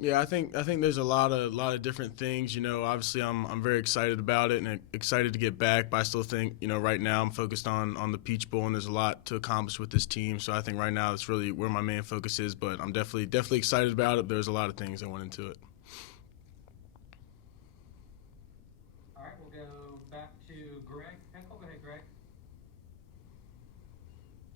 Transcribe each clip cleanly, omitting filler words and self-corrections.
Yeah, I think there's a lot of different things. Obviously I'm very excited about it and excited to get back. But I still think right now I'm focused on the Peach Bowl and there's a lot to accomplish with this team. So I think right now that's really where my main focus is. But I'm definitely excited about it. There's a lot of things that went into it. All right, we'll go back to Greg Pickle. Go ahead, Greg.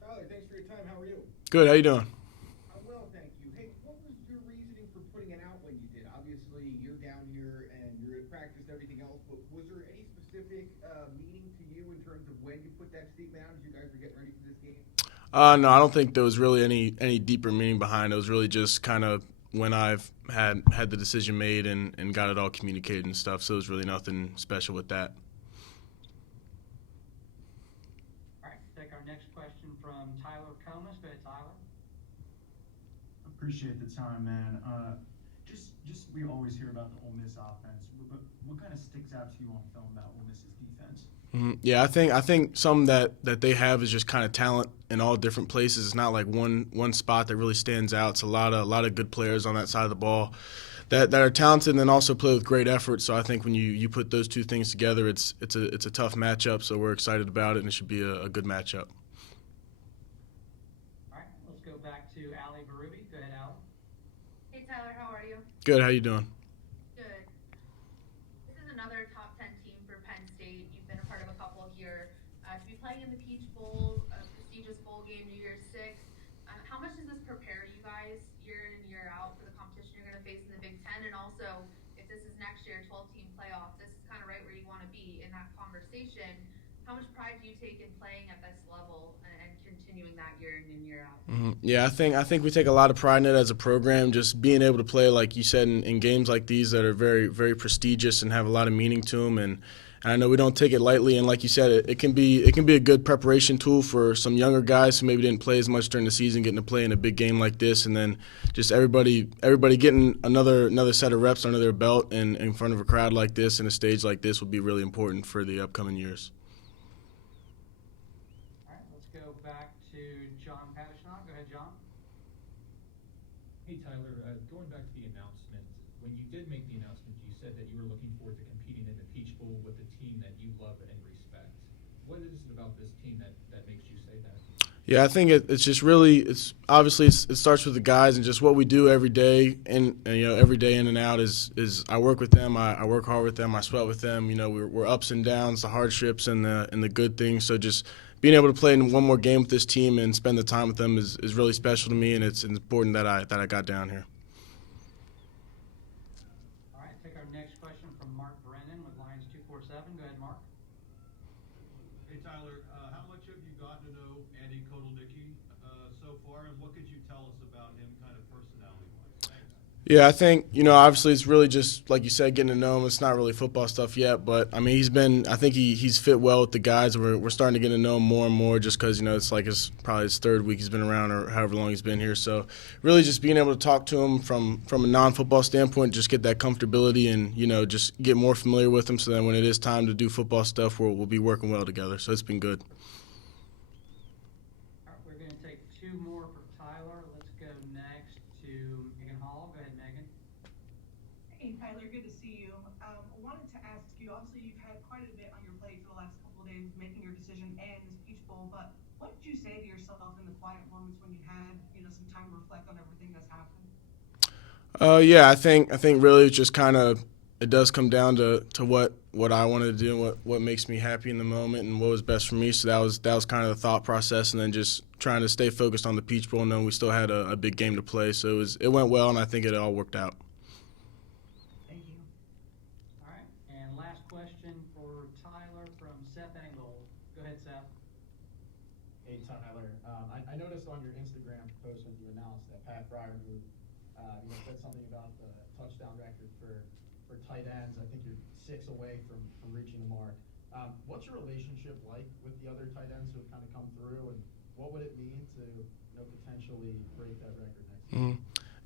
Tyler, thanks for your time. How are you? Good. How you doing? I'm well, thank you. Hey, what was your reasoning for putting it out when you did? Obviously, you're down here and you're at practice and everything else, but was there any specific meaning to you in terms of when you put that statement out as you guys were getting ready for this game? No, I don't think there was really any deeper meaning behind it. It was really just kind of when I've had the decision made and got it all communicated and stuff. So it was really nothing special with that. All right, take our next question from Tyler Comas. Go ahead, Tyler. Appreciate the time, man. Just we always hear about the Ole Miss offense, but what kind of sticks out to you on film about Ole Miss's defense? Yeah, I think some that they have is just kind of talent in all different places. It's not like one spot that really stands out. It's a lot of good players on that side of the ball that are talented and then also play with great effort. So I think when you put those two things together, it's a tough matchup. So we're excited about it, and it should be a good matchup. All right, let's go back to Ali Barubi. Go ahead, Ali. Hey Tyler, how are you? Good. How you doing? Good. This is another top 10 team for Penn State. You've been a part of a couple here. To be playing in the Peach Bowl, a prestigious bowl game, New Year's Six, how much does this prepare you guys year in and year out for the competition you're going to face in the Big Ten? And also, if this is next year, 12-team playoff, this is kind of right where you want to be in that conversation. How much pride do you take in playing at this level and continuing that year in and year out? Yeah, I think we take a lot of pride in it as a program. Just being able to play, like you said, in games like these that are very very prestigious and have a lot of meaning to them. And I know we don't take it lightly. And like you said, it can be a good preparation tool for some younger guys who maybe didn't play as much during the season, getting to play in a big game like this, and then just everybody getting another set of reps under their belt and in front of a crowd like this and a stage like this will be really important for the upcoming years. All right, let's go back to John Patishon. Go ahead, John. Hey Tyler, going back to the announcement, when you did make the announcement, you said that you were looking forward to competing in the Peach Bowl with a team that you love and respect. What is it about this team that makes you say that? Yeah, I think it's just really it starts with the guys and just what we do every day and every day in and out is I work with them, I work hard with them, I sweat with them. We're ups and downs, the hardships and the good things. So just being able to play in one more game with this team and spend the time with them is really special to me, and it's important that I got down here. All right, take our next question from Mark Brennan with Lions 247. Go ahead, Mark. Hey Tyler, how much have you gotten to know Andy Kotelnicki so far, and what could you tell us about him, kind of personality-wise? Thanks. Yeah, I think obviously it's really just like you said, getting to know him. It's not really football stuff yet, but I mean I think he's fit well with the guys. We're starting to get to know him more and more just because it's like probably his third week he's been around or however long he's been here. So really just being able to talk to him from a non-football standpoint, just get that comfortability and just get more familiar with him. So then when it is time to do football stuff, we'll be working well together. So it's been good. All right, we're going to take two more for Tyler. Let's go next to Megan Hall. Go ahead, Megan. Hey Tyler, good to see you. I wanted to ask you, obviously you've had quite a bit on your plate for the last couple of days making your decision and this Peach Bowl, but what did you say to yourself in the quiet moments when you had, some time to reflect on everything that's happened? Yeah, I think really it's just kind of it does come down to what I wanted to do and what makes me happy in the moment and what was best for me. So that was kind of the thought process, and then just trying to stay focused on the Peach Bowl, knowing we still had a big game to play. So it went well, and I think it all worked out. Thank you. All right, and last question for Tyler from Seth Engel. Go ahead, Seth. Hey Tyler, I noticed on your Instagram post when you announced that Pat Fryer moved, said something about the touchdown record for tight ends. I think you're 6 away from reaching the mark. What's your relationship like with the other tight ends who have kind of come through, and what would it mean to potentially break that record next year?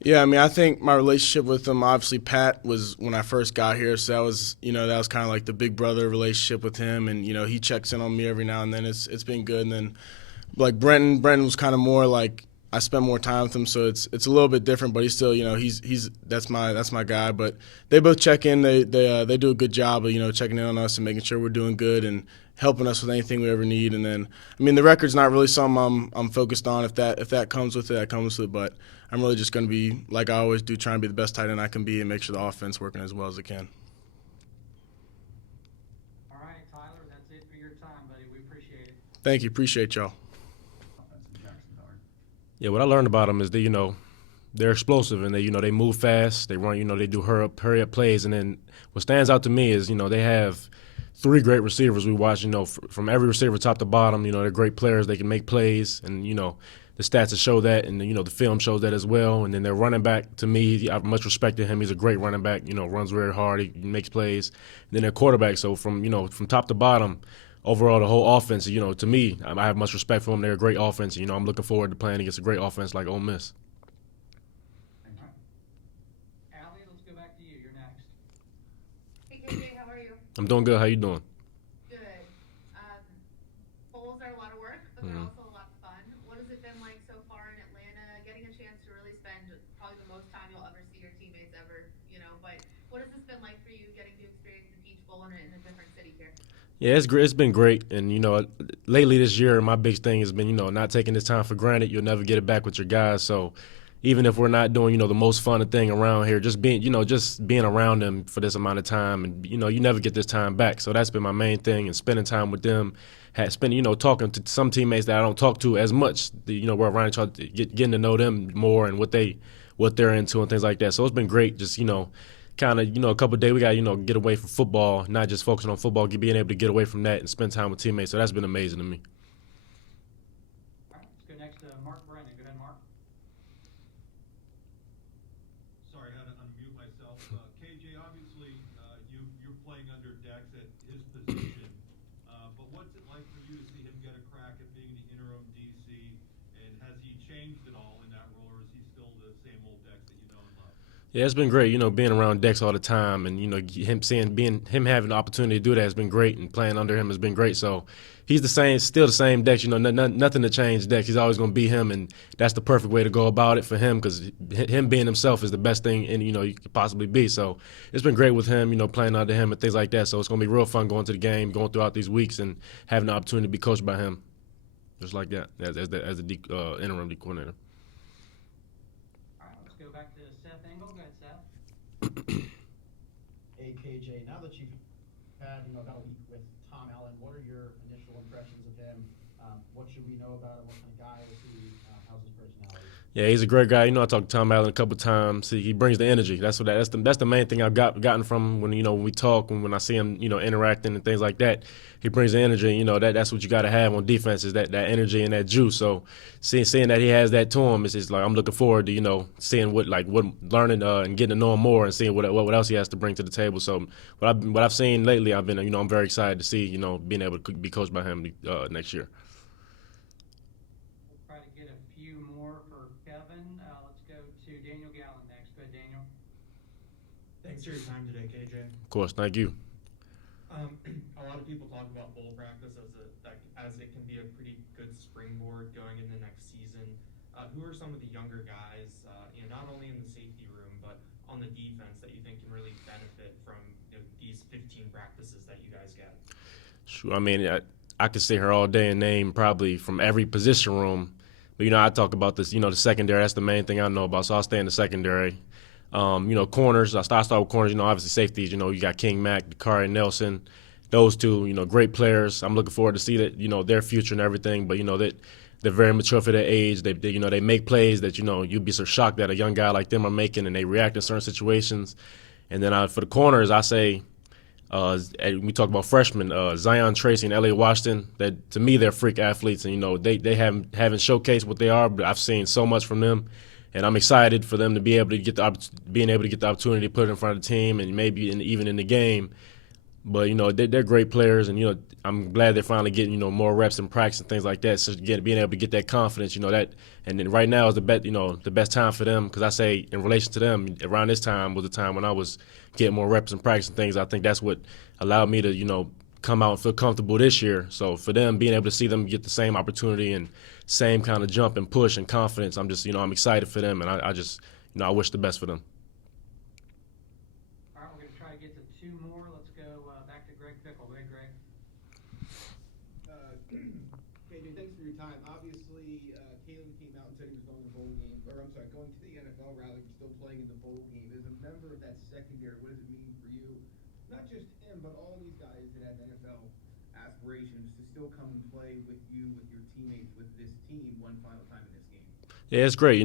Yeah, I mean, I think my relationship with him, obviously, Pat was when I first got here, so that was kind of like the big brother relationship with him, and he checks in on me every now and then. It's been good, and then like Brenton was kind of more like I spent more time with him, so it's a little bit different, but he's still he's that's my guy. But they both check in. They do a good job of checking in on us and making sure we're doing good and helping us with anything we ever need. And then I mean the record's not really something I'm focused on. If that comes with it, that comes with it. But I'm really just going to be like I always do, trying to be the best tight end I can be and make sure the offense working as well as it can. All right, Tyler, that's it for your time, buddy. We appreciate it. Thank you. Appreciate y'all. Yeah, what I learned about them is they're explosive and they move fast. They run, they do hurry up plays. And then what stands out to me is they have 3 great receivers we watch. From every receiver top to bottom, they're great players. They can make plays, and the stats that show that, and the film shows that as well. And then their running back, to me, I have much respect to him. He's a great running back. Runs very hard. He makes plays. And then their quarterback. So from top to bottom, overall, the whole offense, to me, I have much respect for them. They're a great offense. I'm looking forward to playing against a great offense like Ole Miss. Allie, let's go back to you. You're next. Hey, KJ, how are you? I'm doing good. How you doing? Good. Bowls are a lot of work, but they're also a lot of fun. What has it been like so far in Atlanta? Getting a chance to really spend probably the most time you'll ever see your teammates ever, but what has this been like for you getting to experience the Peach Bowl in a different city here? Yeah, it's great. It's been great. And, lately this year, my big thing has been, not taking this time for granted. You'll never get it back with your guys. So even if we're not doing, the most fun thing around here, just being around them for this amount of time. And, you never get this time back. So that's been my main thing, and spending time with them. Talking to some teammates that I don't talk to as much, we're around each other, getting to know them more and what they're into and things like that. So it's been great just, kind of, a couple of days we got get away from football, not just focusing on football, being able to get away from that and spend time with teammates. So that's been amazing to me. All right, let's go next to Mark Brennan. Go ahead, Mark. Sorry, I had to unmute myself. KJ, obviously, you're playing under Dex at his position, but what's it like for you to see him get a crack at being the interim DC, and has he changed at all in that role, or is he still the same old Dex that you know and love? Yeah, it's been great, being around Dex all the time, and him having the opportunity to do that has been great, and playing under him has been great. So he's still the same Dex. Nothing to change Dex. He's always going to be him, and that's the perfect way to go about it for him, because him being himself is the best thing you could possibly be. So it's been great with him, playing under him and things like that. So it's going to be real fun going to the game, going throughout these weeks, and having the opportunity to be coached by him, just like that as the interim D coordinator. All right, let's go back to Seth Engel. Go ahead, Seth. Hey, KJ, now that you've had about a week with Tom Allen, what are your initial impressions of him? What should we know about him? What kind of guy is he? How's his personality? Yeah, he's a great guy. I talked to Tom Allen a couple of times. He brings the energy. That's the main thing I've gotten from him when we talk, when I see him interacting and things like that. He brings the energy. That's what you got to have on defense, is that energy and that juice. So seeing that he has that to him, it's like I'm looking forward to seeing what learning and getting to know him more, and seeing what else he has to bring to the table. So what I've seen lately, I've been I'm very excited to see being able to be coached by him next year. We'll try to get a few more for Kevin. Let's go to Daniel Gallen next. Go ahead, Daniel. Thanks for your time today, KJ. Of course, thank you. A lot of people talk about bowl practice as it can be a pretty good springboard going into next season. Who are some of the younger guys, not only in the safety room but on the defense, that you think can really benefit from these 15 practices that you guys get? Sure. I mean, I could sit here all day and name probably from every position room, but I talk about this. The secondary. That's the main thing I know about. So I'll stay in the secondary. Corners. I start with corners. Obviously safeties. You got King Mack, Dakari Nelson. Those two, great players. I'm looking forward to see that, their future and everything. But that they're very mature for their age. They make plays that you'd be so shocked that a young guy like them are making, and they react in certain situations. And then for the corners, I say, we talk about freshmen, Zion Tracy and Elliott Washington. That to me, they're freak athletes, and they haven't showcased what they are, but I've seen so much from them. And I'm excited for them to be able to get the opportunity to put it in front of the team, and maybe even in the game, But, they're great players, and, I'm glad they're finally getting, more reps in practice and things like that. So, being able to get that confidence, that, and then right now is the best time for them, because I say in relation to them, around this time was the time when I was getting more reps in practice and things. I think that's what allowed me to, come out and feel comfortable this year. So for them, being able to see them get the same opportunity and same kind of jump and push and confidence, I'm just, I'm excited for them, and I just, I wish the best for them. All right, we're going to try to get to two more. Let's go back to Greg Pickle. Go ahead, Greg. KJ, thanks for your time. Obviously, Kalen came out and said he was going to the bowl game, or I'm sorry, going to the NFL rather, but still playing in the bowl game. As a member of that secondary, what does it mean for you? Not just him, but all these guys that have NFL aspirations to still come and play with you, with your teammates, with this team one final time in this game. Yeah, it's great.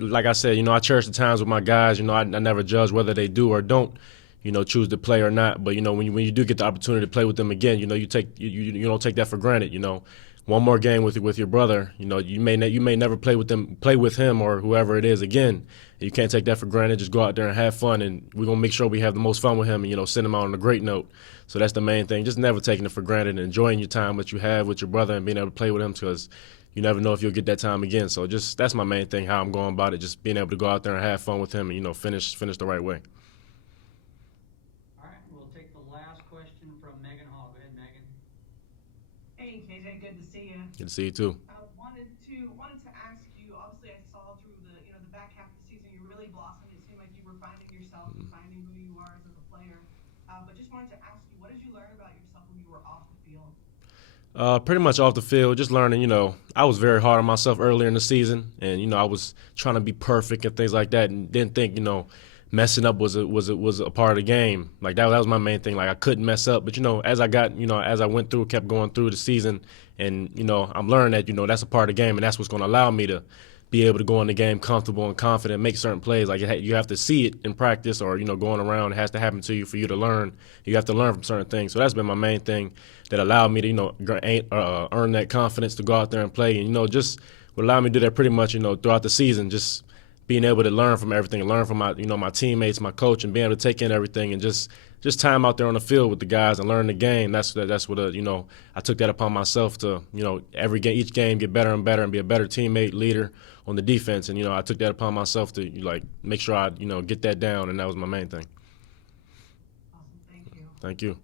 Like I said, I cherish the times with my guys. I never judge whether they do or don't, choose to play or not. But when you do get the opportunity to play with them again, you don't take that for granted. One more game with your brother, you may never play with him or whoever it is again. You can't take that for granted. Just go out there and have fun, and we're gonna make sure we have the most fun with him, and send him out on a great note. So that's the main thing. Just never taking it for granted and enjoying your time that you have with your brother and being able to play with him, because you never know if you'll get that time again. So that's my main thing, how I'm going about it. Just being able to go out there and have fun with him and finish the right way. All right, we'll take the last question from Megan Hall. Go ahead, Megan. Hey, KJ, good to see you. Good to see you too. Wanted to ask you. Obviously, I saw through the back half of the season you really blossomed. It seemed like you were finding yourself and finding who you are as a player. But just wanted to ask you, what did you learn about yourself when you were off the field? Pretty much off the field, just learning. I was very hard on myself earlier in the season, and I was trying to be perfect and things like that, and didn't think messing up was a part of the game. Like that was my main thing. Like I couldn't mess up, but as I went through, kept going through the season, and I'm learning that that's a part of the game, and that's what's going to allow me to be able to go in the game comfortable and confident, make certain plays. Like you have to see it in practice, or going around, it has to happen to you for you to learn. You have to learn from certain things. So that's been my main thing that allowed me to earn that confidence to go out there and play, and just would allow me to do that pretty much throughout the season. Just being able to learn from everything, and learn from my my teammates, my coach, and being able to take in everything, and just time out there on the field with the guys and learn the game. That's what I took that upon myself to each game get better and better and be a better teammate, leader on the defense, and I took that upon myself to make sure I get that down, and that was my main thing. Awesome, thank you. Thank you.